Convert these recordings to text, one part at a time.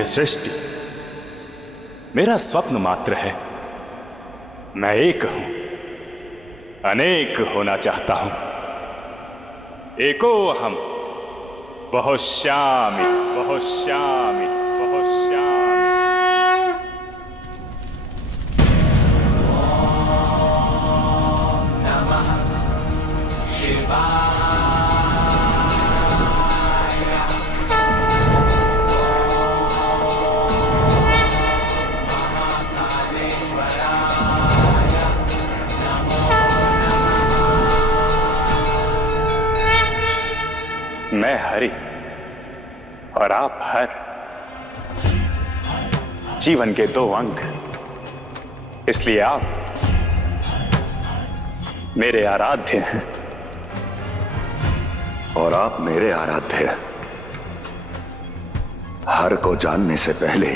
यह सृष्टि मेरा स्वप्न मात्र है। मैं एक हूं, अनेक होना चाहता हूं। एको अहम बहुश्यामि बहुश्यामि बहुश्यामि। नमः शिवाय। मैं हरि और आप हर, जीवन के दो अंग, इसलिए आप मेरे आराध्य हैं और आप मेरे आराध्य। हर को जानने से पहले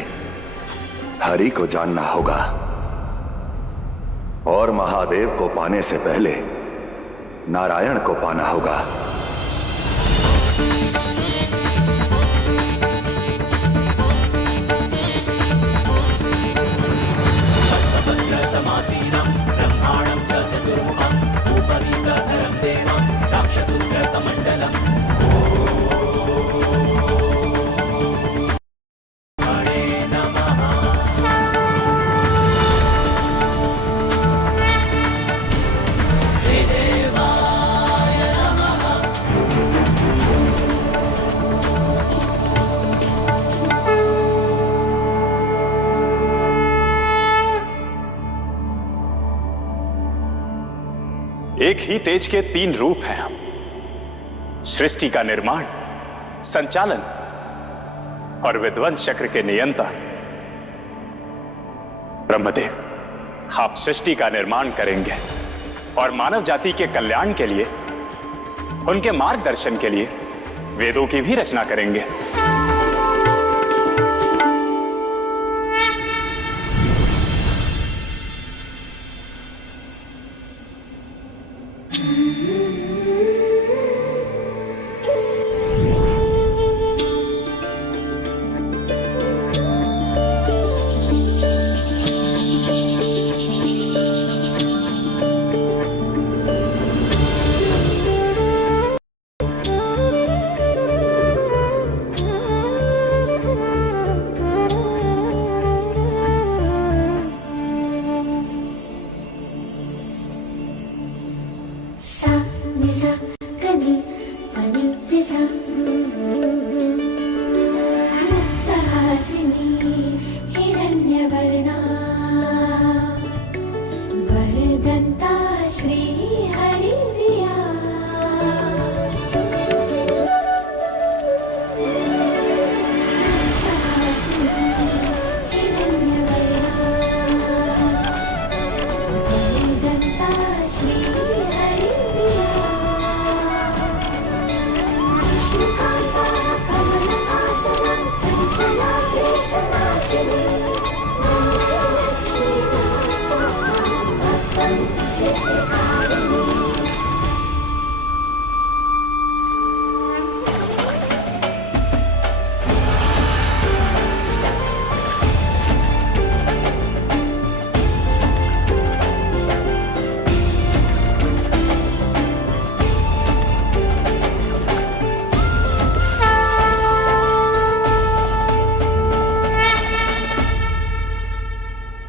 हरि को जानना होगा और महादेव को पाने से पहले नारायण को पाना होगा। समासीनं ब्रह्माणं च चतुर्मुखं रूपरीकधरं देवं साक्षसूत्रतमण्डलम्। हरे नमः। देवाय नमः। एक ही तेज के तीन रूप हैं हम। सृष्टि का निर्माण, संचालन और विध्वंस चक्र के नियंता। ब्रह्मदेव, आप सृष्टि का निर्माण करेंगे और मानव जाति के कल्याण के लिए, उनके मार्गदर्शन के लिए वेदों की भी रचना करेंगे।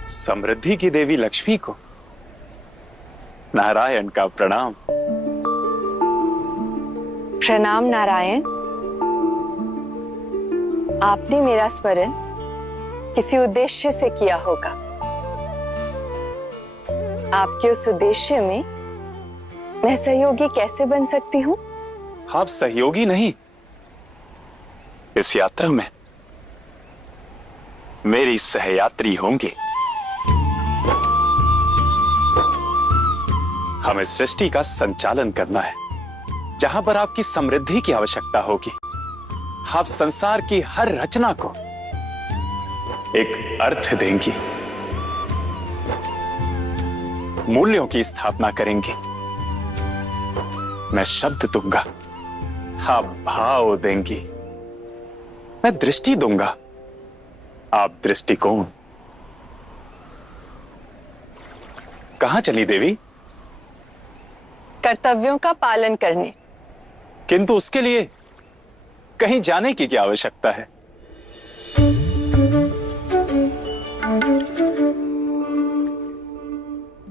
समृद्धि की देवी लक्ष्मी को नारायण का प्रणाम। प्रणाम नारायण। आपने मेरा स्मरण किसी उद्देश्य से किया होगा। आपके उस उद्देश्य में मैं सहयोगी कैसे बन सकती हूँ? आप सहयोगी नहीं, इस यात्रा में मेरी सहयात्री होंगी। हमें सृष्टि का संचालन करना है, जहां पर आपकी समृद्धि की आवश्यकता होगी। आप संसार की हर रचना को एक अर्थ देंगी, मूल्यों की स्थापना करेंगी। मैं शब्द दूंगा, आप भाव देंगी। मैं दृष्टि दूंगा, आप दृष्टिकोण। कहां चली देवी? कर्तव्यों का पालन करने। किंतु उसके लिए कहीं जाने की क्या आवश्यकता है?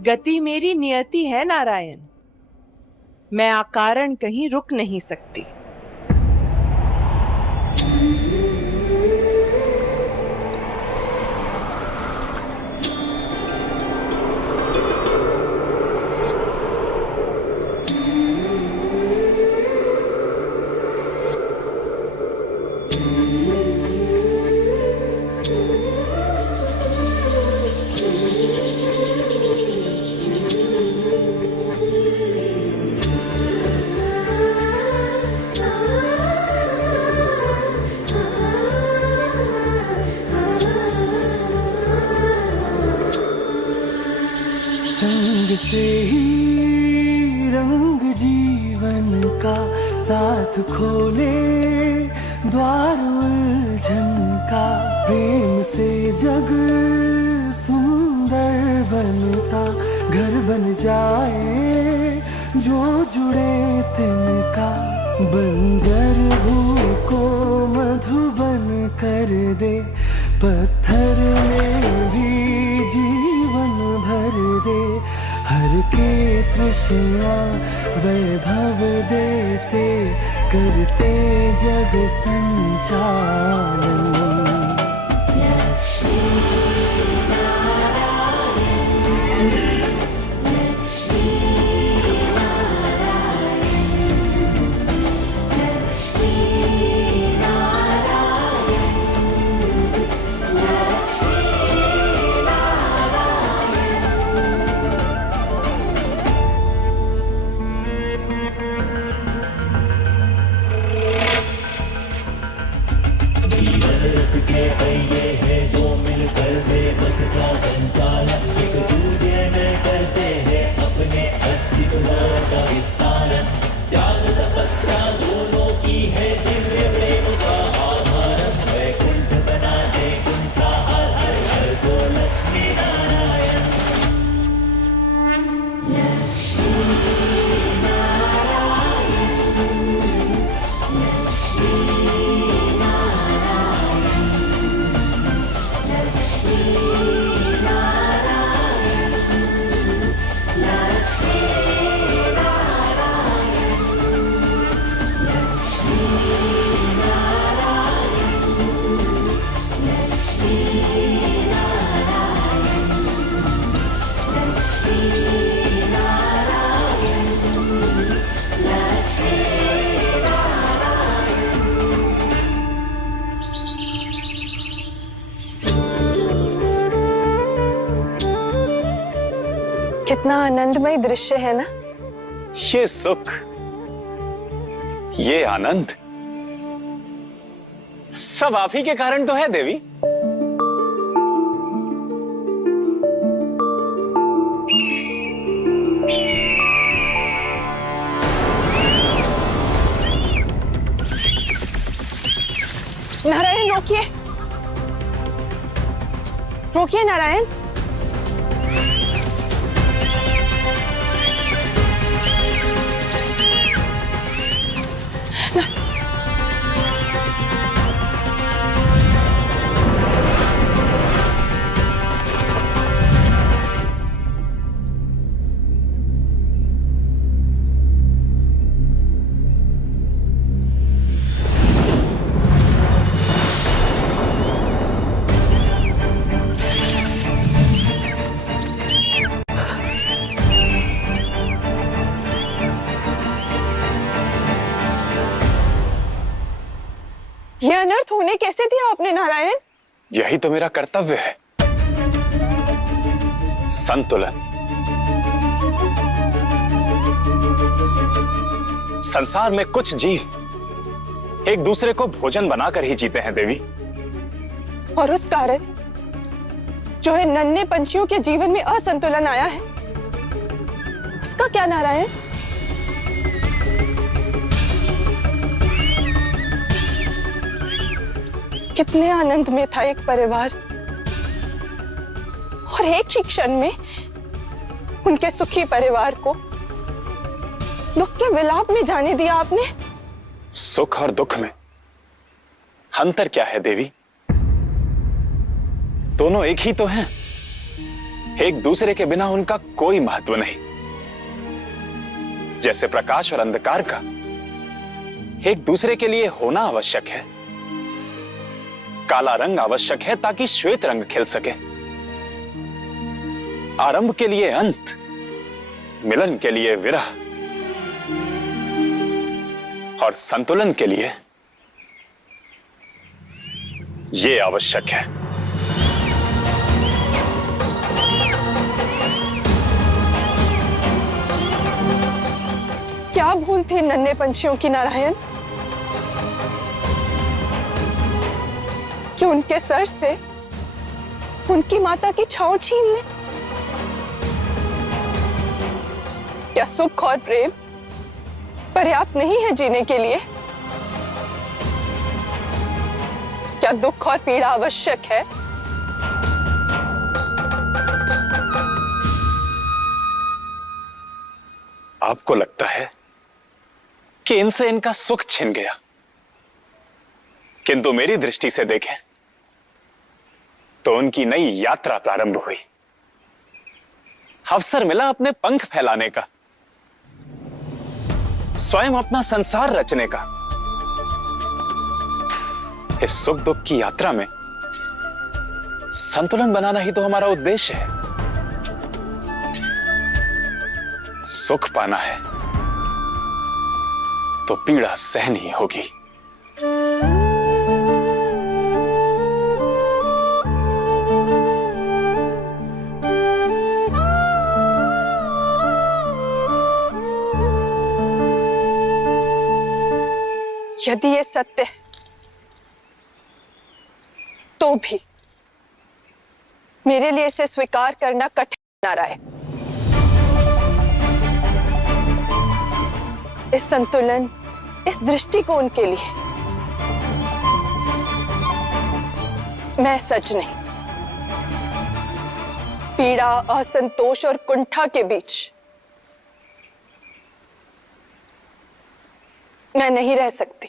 गति मेरी नियति है नारायण, मैं अकारण कहीं रुक नहीं सकती। संग से ही रंग जीवन का साथ खोले द्वार उलझन का, प्रेम से जग सुंदर बनता, घर बन जाए जो जुड़े तिनका, बंजर भू को मधुबन कर दे, पत्थर में भी जीवन भर दे, हर के तृष्णा वैभव देते, करते जग संचालन। कितना आनंदमय दृश्य है ना। ये सुख, ये आनंद सब आप ही के कारण तो है देवी। नारायण रोकिए, रोकिए नारायण। यह अनर्थ होने कैसे दिया आपने नारायण? यही तो मेरा कर्तव्य है, संतुलन। संसार में कुछ जीव एक दूसरे को भोजन बनाकर ही जीते हैं देवी। और उस कारण जो है नन्हे पंछियों के जीवन में असंतुलन आया है, उसका क्या नारायण? कितने आनंद में था एक परिवार, और एक ही क्षण में उनके सुखी परिवार को दुख के विलाप में जाने दिया आपने। सुख और दुख में अंतर क्या है देवी? दोनों एक ही तो हैं। एक दूसरे के बिना उनका कोई महत्व नहीं। जैसे प्रकाश और अंधकार का एक दूसरे के लिए होना आवश्यक है, काला रंग आवश्यक है ताकि श्वेत रंग खिल सके। आरंभ के लिए अंत, मिलन के लिए विरह, और संतुलन के लिए यह आवश्यक है। क्या भूल थी नन्हे पंछियों की नारायण, कि उनके सर से उनकी माता की छांव छीन ले? क्या सुख और प्रेम पर्याप्त नहीं है जीने के लिए? क्या दुख और पीड़ा आवश्यक है? आपको लगता है कि इनसे इनका सुख छिन गया, किंतु मेरी दृष्टि से देखें तो उनकी नई यात्रा प्रारंभ हुई। अवसर मिला अपने पंख फैलाने का, स्वयं अपना संसार रचने का। इस सुख दुख की यात्रा में संतुलन बनाना ही तो हमारा उद्देश्य है। सुख पाना है तो पीड़ा सहनी होगी। यदि ये सत्य है तो भी मेरे लिए इसे स्वीकार करना कठिन नारायण। इस संतुलन, इस दृष्टिकोण के लिए मैं सच नहीं, पीड़ा, असंतोष और कुंठा के बीच मैं नहीं रह सकती।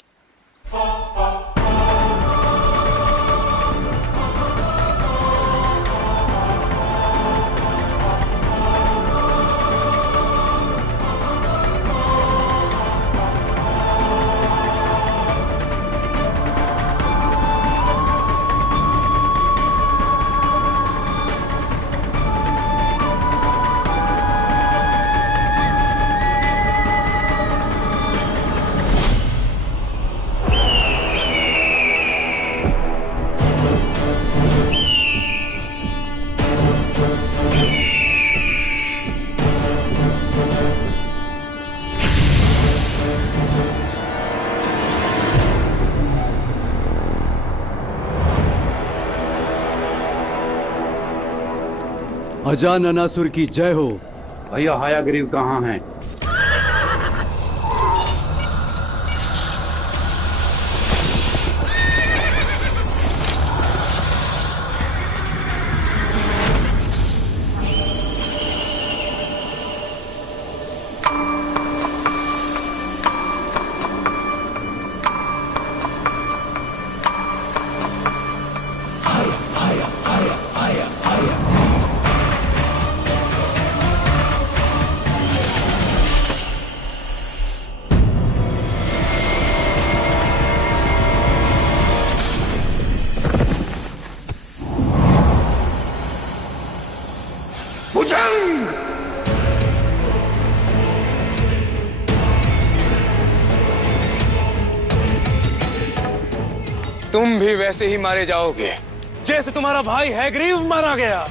अजाननासुर की जय हो। भैया हायाग्रीव कहाँ हैं? तुम भी वैसे ही मारे जाओगे जैसे तुम्हारा भाई हैग्रीव मारा गया।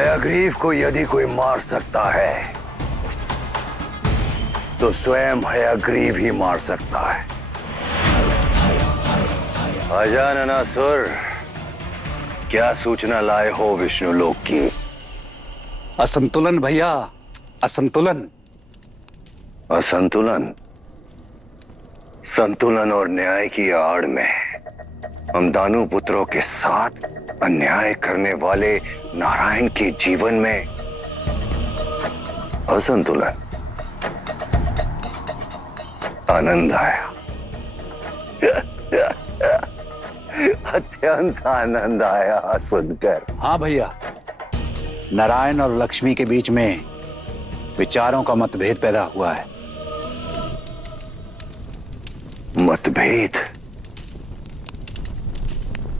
हयाग्रीव को यदि कोई मार सकता है तो स्वयं हयाग्रीव ही मार सकता है। अजाननासुर, क्या सूचना लाए हो विष्णु लोक की? असंतुलन भैया, असंतुलन। असंतुलन? संतुलन और न्याय की आड़ में हम दानु पुत्रों के साथ अन्याय करने वाले नारायण के जीवन में असंतुलन। आनंद आया, अत्यंत आनंद आया सुनकर। हाँ भैया, नारायण और लक्ष्मी के बीच में विचारों का मतभेद पैदा हुआ है। मतभेद?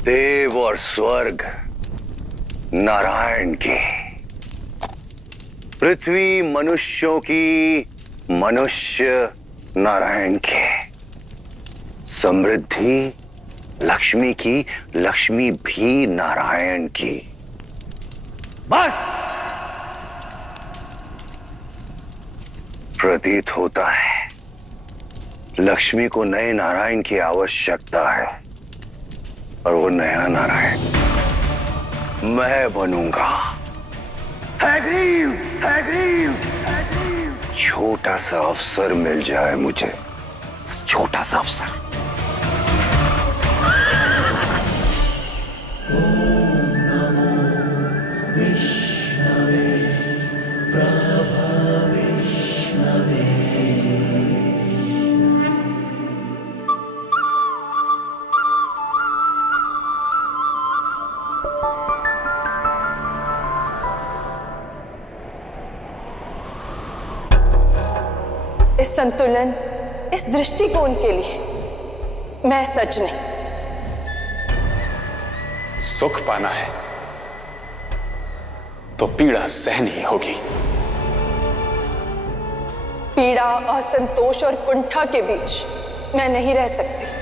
देव और स्वर्ग नारायण की, पृथ्वी मनुष्यों की, मनुष्य नारायण के, समृद्धि लक्ष्मी की, लक्ष्मी भी नारायण की। बस प्रतीत होता है लक्ष्मी को नए नारायण की आवश्यकता है, और वो नया नारायण मैं बनूंगा। हयाग्रीव, हयाग्रीव, हयाग्रीव। छोटा सा अवसर मिल जाए मुझे, छोटा सा अवसर। इस संतुलन, इस दृष्टिकोण के लिए मैं सच नहीं। सुख पाना है तो पीड़ा सहनी होगी। पीड़ा, असंतोष और कुंठा के बीच मैं नहीं रह सकती।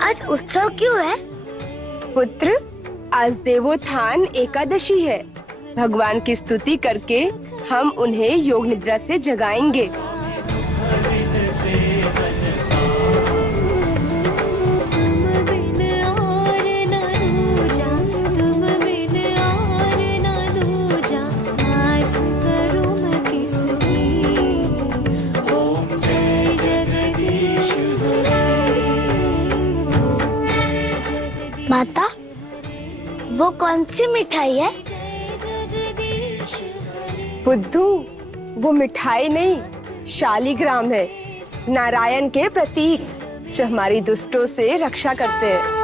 आज उत्सव क्यों है? पुत्र, आज देवोत्थान एकादशी है। भगवान की स्तुति करके हम उन्हें योग निद्रा से जगाएंगे। माता, वो कौन सी मिठाई है? बुद्धू, वो मिठाई नहीं, शालिग्राम है, नारायण के प्रतीक जो हमारी दुष्टों से रक्षा करते हैं।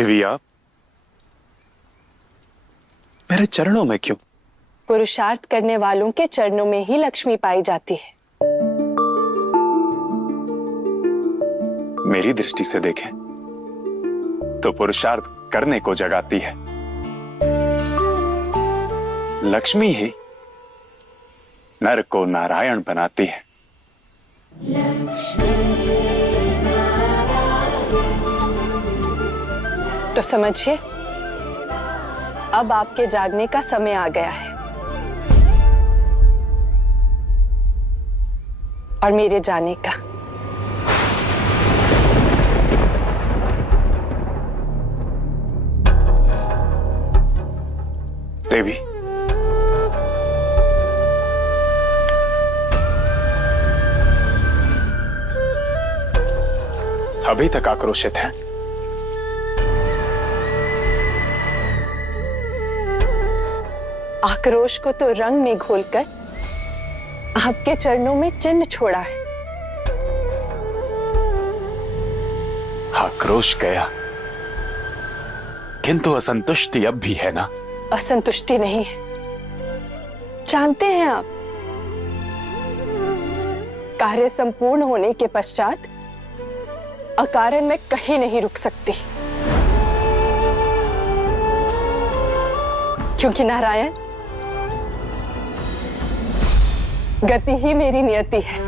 देवी, आप मेरे चरणों में क्यों? पुरुषार्थ करने वालों के चरणों में ही लक्ष्मी पाई जाती है। मेरी दृष्टि से देखें तो पुरुषार्थ करने को जगाती है। लक्ष्मी ही नर को नारायण बनाती है। तो समझिए, अब आपके जागने का समय आ गया है और मेरे जाने का। देवी, अभी तक आक्रोशित हैं। आक्रोश को तो रंग में घोलकर आपके चरणों में चिन्ह छोड़ा है। आक्रोश गया, किंतु असंतुष्टि अब भी है ना? असंतुष्टि नहीं है, जानते हैं आप, कार्य संपूर्ण होने के पश्चात अकारण मैं कहीं नहीं रुक सकती, क्योंकि नारायण, गति ही मेरी नियति है।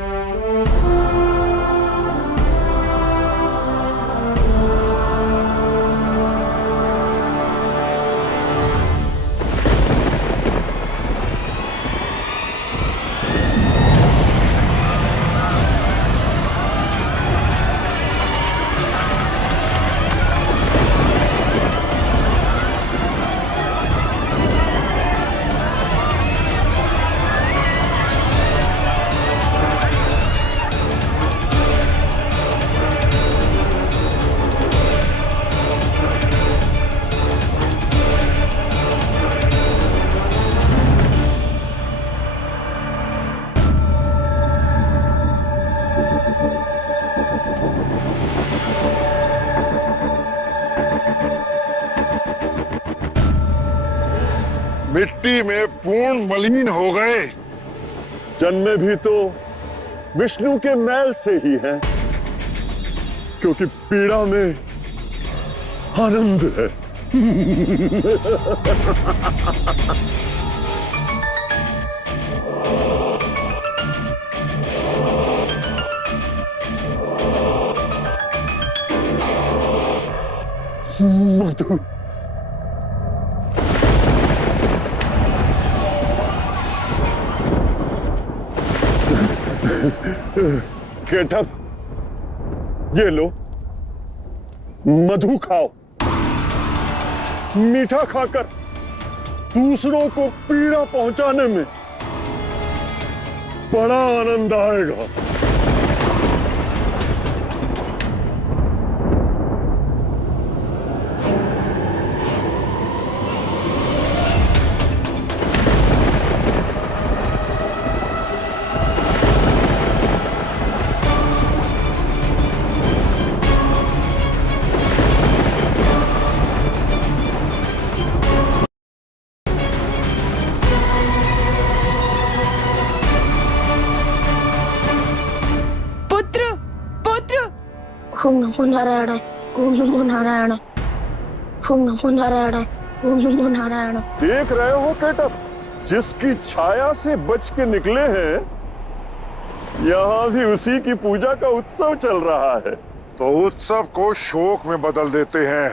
मिट्टी में पूर्ण मलिन हो गए, जन्मे भी तो विष्णु के मैल से ही हैं, क्योंकि पीड़ा में आनंद है। मधु, केटअप, ये लो, मधु खाओ। मीठा खाकर दूसरों को पीड़ा पहुंचाने में बड़ा आनंद आएगा। ओम नमो नारायण, ओम नमो नारायण, ओम नमो नारायण, ओम नमो नारायण। देख रहे हो केटअप, जिसकी छाया से बच के निकले हैं, यहाँ भी उसी की पूजा का उत्सव चल रहा है। तो उत्सव को शोक में बदल देते हैं।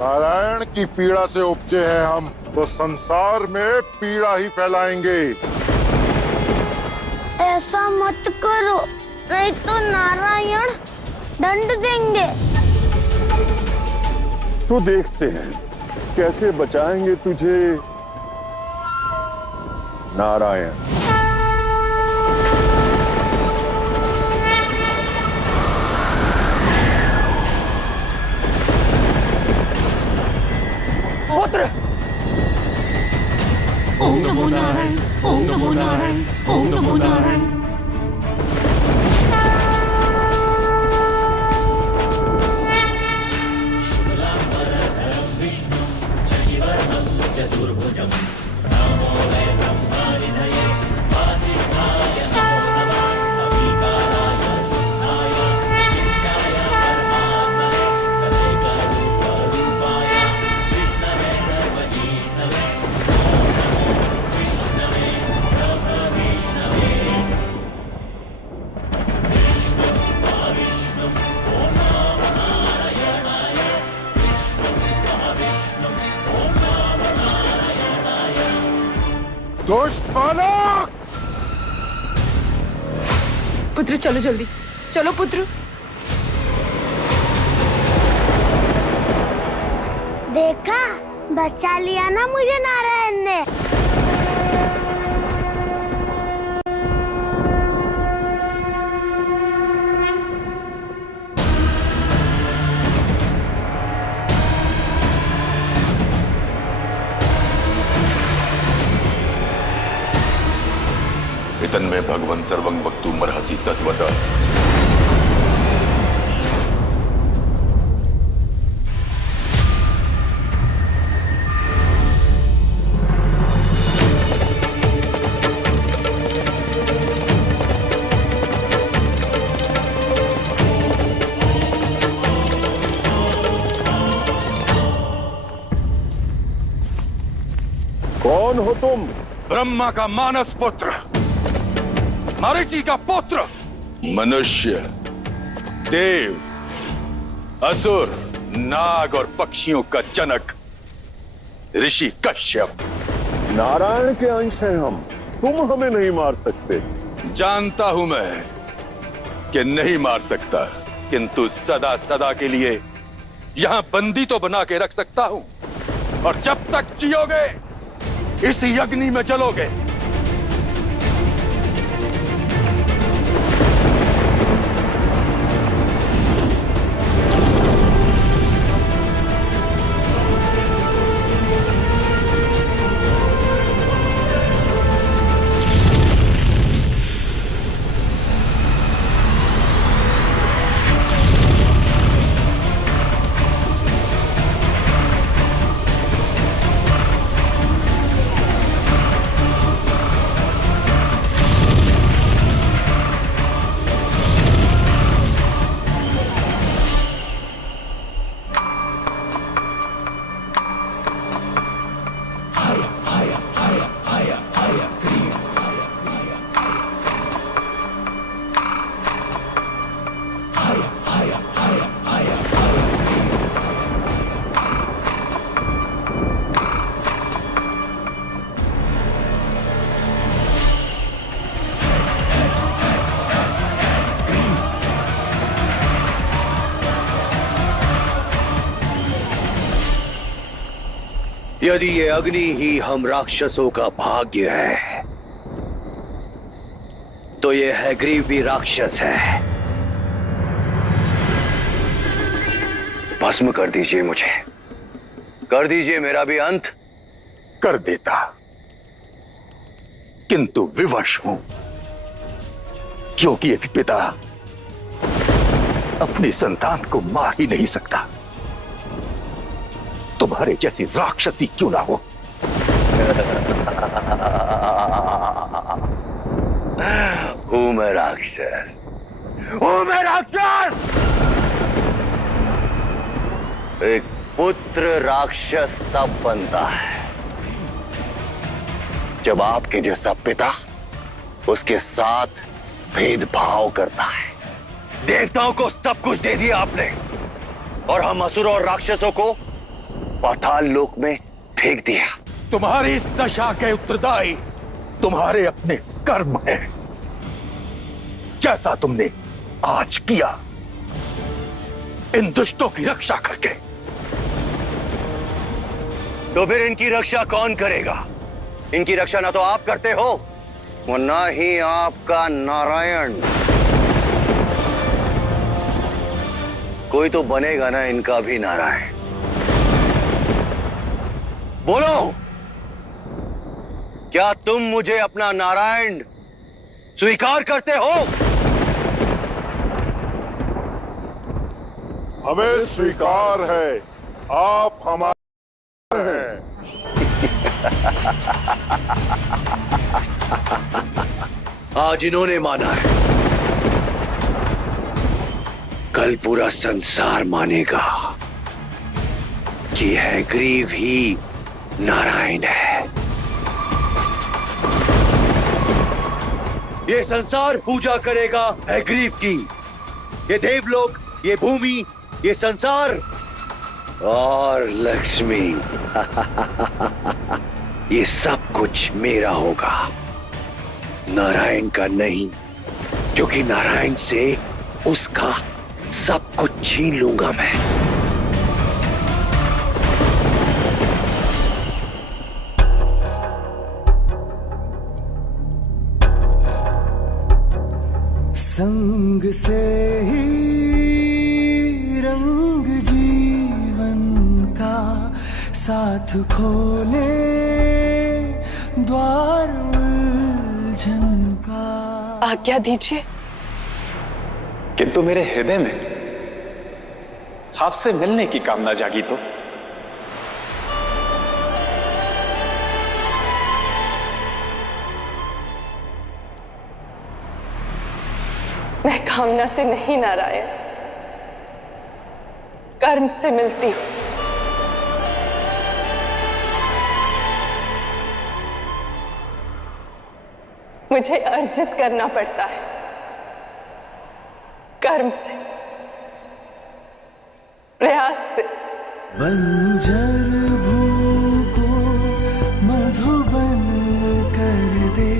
नारायण की पीड़ा से उपजे हैं हम, तो संसार में पीड़ा ही फैलाएंगे। ऐसा मत करो, नहीं तो नारायण दंड देंगे। तो देखते हैं कैसे बचाएंगे तुझे नारायण। ओम नमो नारायण, ओम नमो नारायण, ओम नमो नारायण। दुष्ट बालक! पुत्र चलो जल्दी, चलो पुत्र। देखा, बचा लिया ना मुझे नारायण ने। तन्मे भगवन् सर्वं वक्तुमर्हसि तद्वद। कौन हो तुम? ब्रह्मा का मानस पुत्र, मरीचि का पुत्र, मनुष्य, देव, असुर, नाग और पक्षियों का जनक ऋषि कश्यप। नारायण के अंश हैं हम, तुम हमें नहीं मार सकते। जानता हूं मैं कि नहीं मार सकता, किंतु सदा सदा के लिए यहां बंदी तो बना के रख सकता हूं, और जब तक जियोगे इसी अग्नि में जलोगे। यदि ये अग्नि ही हम राक्षसों का भाग्य है, तो ये हैग्रीव भी राक्षस है। भस्म कर दीजिए मुझे, कर दीजिए मेरा भी अंत। कर देता, किंतु विवश हूं, क्योंकि एक पिता अपनी संतान को मार ही नहीं सकता, तुम्हारे जैसी राक्षसी क्यों ना हो। हूं मैं राक्षस, हूं मैं राक्षस। एक पुत्र राक्षस तब बनता है जब आपके जैसा पिता उसके साथ भेदभाव करता है। देवताओं को सब कुछ दे दिया आपने, और हम असुरों और राक्षसों को पाताल लोक में फेंक दिया। तुम्हारी इस दशा के उत्तरदायी तुम्हारे अपने कर्म हैं, जैसा तुमने आज किया इन दुष्टों की रक्षा करके। तो फिर इनकी रक्षा कौन करेगा? इनकी रक्षा ना तो आप करते हो और ना ही आपका नारायण। कोई तो बनेगा ना इनका भी नारायण। बोलो, क्या तुम मुझे अपना नारायण स्वीकार करते हो? हमें स्वीकार है, आप हमारे हैं। आज इन्होंने माना है, कल पूरा संसार मानेगा कि हैग्रीव ही नारायण है। ये संसार पूजा करेगा हैग्रीव की। ये देवलोक, ये भूमि, ये संसार और लक्ष्मी ये सब कुछ मेरा होगा, नारायण का नहीं, क्योंकि नारायण से उसका सब कुछ छीन लूंगा मैं। संग से ही रंग जीवन का साथ खोले द्वार उलझन का। आज्ञा दीजिए। किंतु मेरे हृदय में आपसे मिलने की कामना जागी तो मैं कामना से नहीं नारायण, कर्म से मिलती हूं। मुझे अर्जित करना पड़ता है कर्म से, प्रयास से। बंजर भू को मधुबन कर दे,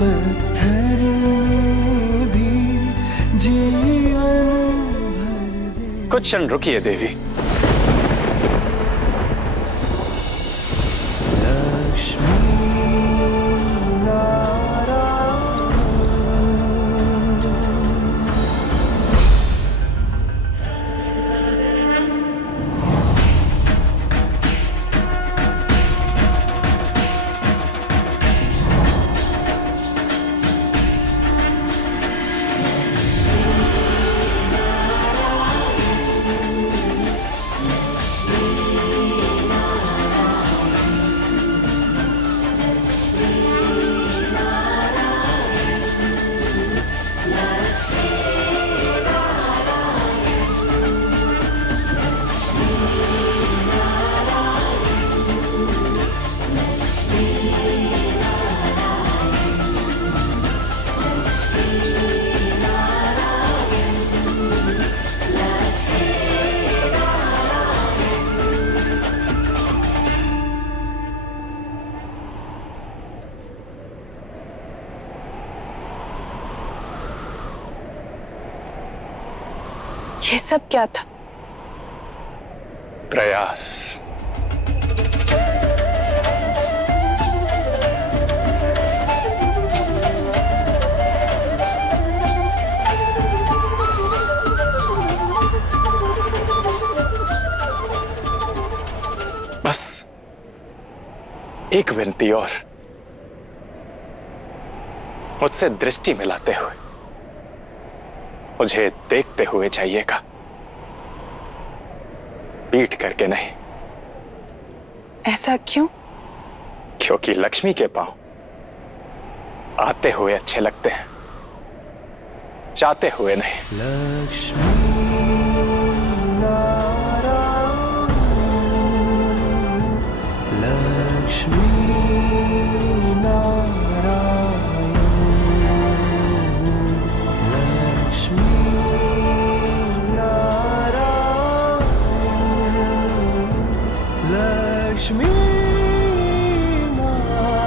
पत्थर में भी जीवन भर दे। कुछ क्षण रुकिए देवी। ये सब क्या था? प्रयास। बस एक विनती और, मुझसे दृष्टि मिलाते हुए, मुझे देखते हुए जाइएगा, पीट करके नहीं। ऐसा क्यों? क्योंकि लक्ष्मी के पांव आते हुए अच्छे लगते हैं, जाते हुए नहीं। लक्ष्मी नारायण, लक्ष्मी नारायण, लक्ष्मी नारायण, लक्ष्मी नारायण।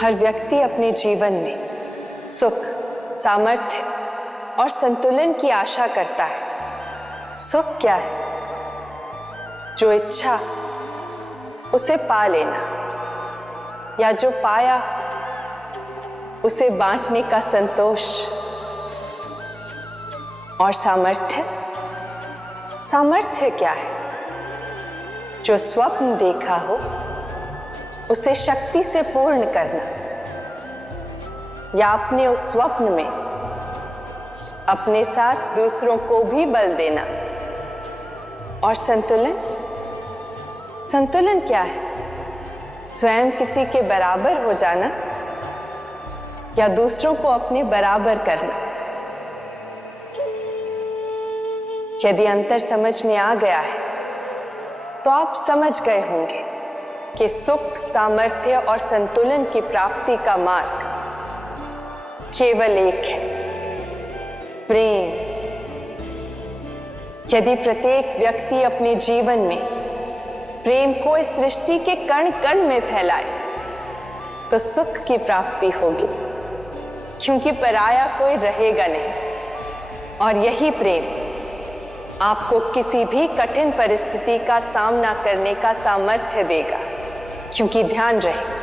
हर व्यक्ति अपने जीवन में सुख, सामर्थ्य और संतुलन की आशा करता है। सुख क्या है? जो इच्छा उसे पा लेना, या जो पाया उसे बांटने का संतोष। और सामर्थ्य, सामर्थ्य क्या है? जो स्वप्न देखा हो उसे शक्ति से पूर्ण करना, या अपने उस स्वप्न में अपने साथ दूसरों को भी बल देना। और संतुलन, संतुलन क्या है? स्वयं किसी के बराबर हो जाना या दूसरों को अपने बराबर करना। यदि अंतर समझ में आ गया है तो आप समझ गए होंगे कि सुख, सामर्थ्य और संतुलन की प्राप्ति का मार्ग केवल एक है, प्रेम। यदि प्रत्येक व्यक्ति अपने जीवन में प्रेम को इस सृष्टि के कण कण में फैलाए तो सुख की प्राप्ति होगी, क्योंकि पराया कोई रहेगा नहीं। और यही प्रेम आपको किसी भी कठिन परिस्थिति का सामना करने का सामर्थ्य देगा। क्योंकि ध्यान रहे,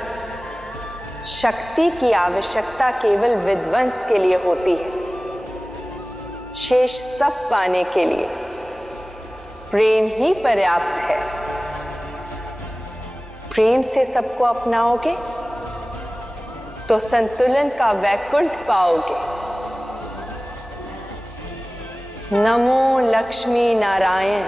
शक्ति की आवश्यकता केवल विध्वंस के लिए होती है, शेष सब पाने के लिए प्रेम ही पर्याप्त है। प्रेम से सबको अपनाओगे तो संतुलन का वैकुंठ पाओगे। नमो लक्ष्मी नारायण।